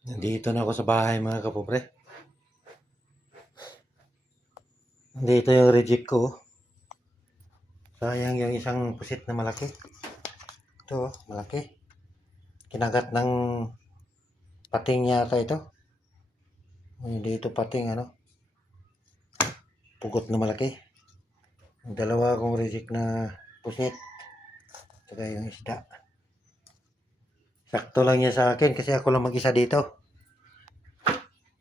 Nandito na ako sa bahay mga kapobre. Nandito yung reject ko. Sayang yung isang pusit na malaki. Ito, malaki. Kinagat ng pating yata ito. Hindi ito pating, pugot na malaki. Ang dalawa akong reject na pusit. Saka yung isda. Sakto lang niya sa akin kasi ako lang mag-isa dito.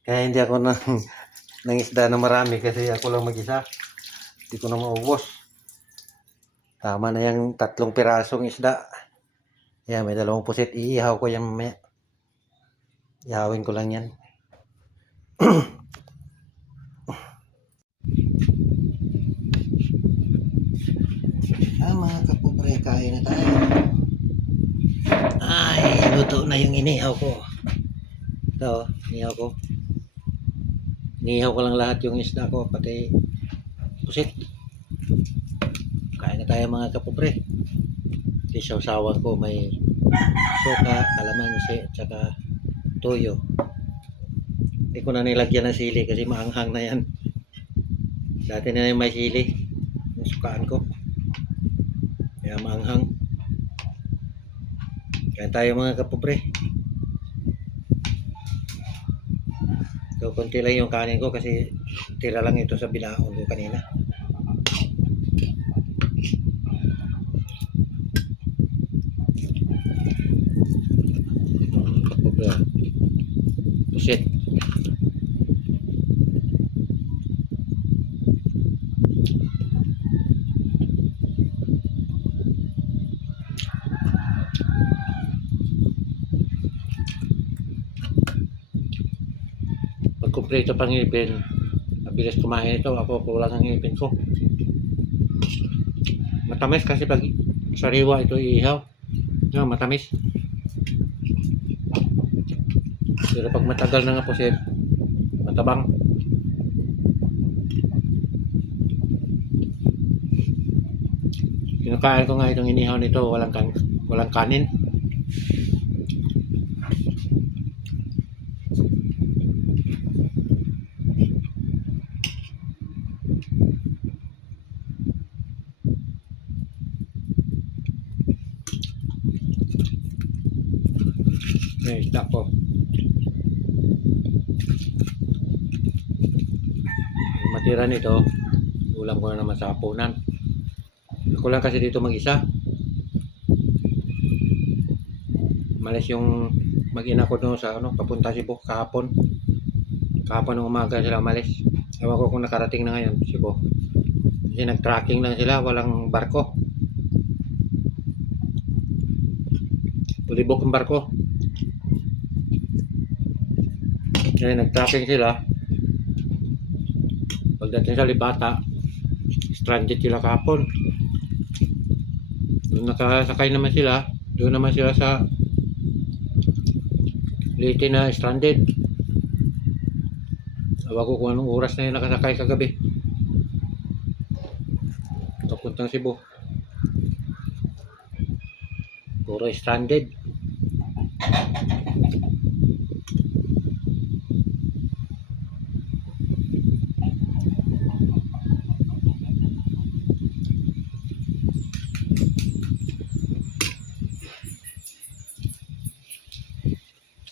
Kaya hindi ako ng isda na marami kasi ako lang mag-isa. Hindi ko na maubos. Tama na yung 3 pirasong isda. Yan, may 2 pusit. Iihaw ko yan mamaya. Ihawin ko lang yan. Mga kapobre, kain na tayo. Ay, luto na yung inihaw ko. Ito, inihaw ko. Inihaw ko lang lahat yung isda ko, pati pusit. Kain na tayo mga kapobre. Isaw-sawan ko may suka, kalamansi, at saka toyo. Hindi ko na nilagyan ng sili kasi maanghang na yan. Dati na yung may sili. Yung sukaan ko. Kaya maanghang. Kain tayo mga kapobre. So, konti lang yung kanin ko kasi tira lang ito sa binaon ko kanina. Kapobre. Pusit. Pag kumpleto pang ngipin, mabilis kumain ito. Ako kulang ang ngipin ko. Matamis kasi pag sariwa ito iihaw. No, matamis. Pero pag matagal na nga pusit, matabang. Kinakain ko nga itong inihaw nito, walang kanin. May isda ko. Yung matira nito, ulam ko na naman sa hapunan. Ako lang kasi dito mag-isa. Malis yung mag-ina ko doon sa papunta Cebu kahapon. Kahapon ng umaga sila malis. Ewan ko kung nakarating na ngayon Cebu. Kasi nag-tracking lang sila, walang barko. Ulibok ang barko. Kaya nag-tracking sila. Pagdating sa Libata, stranded sila kahapon. Doon nakasakay naman sila. Doon naman sila sa Leyte na stranded. Ewan ko kung anong oras na yun nakasakay kagabi. Papuntang Cebu. Puro stranded.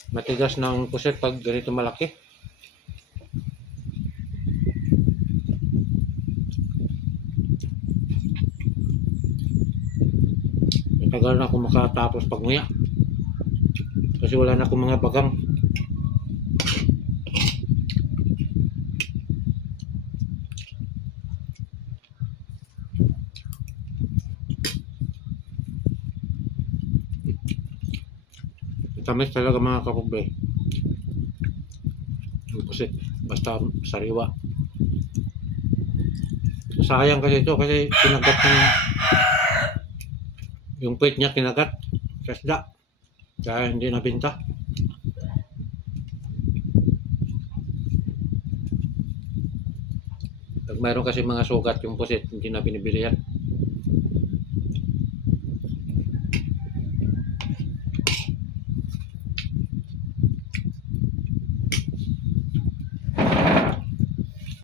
Matigas ng pusit pag ganito malaki. Matagal na ako makatapos pagmuya. Kasi wala na akong mga bagang. Tamis talaga mga kapobre. Yung pusit, basta sariwa. Sayang kasi ito kasi kinagat yung puwit niya kinagat sa isda. Kaya hindi nabinta. Pag mayroon kasi mga sugat yung pusit, hindi na binibili yan.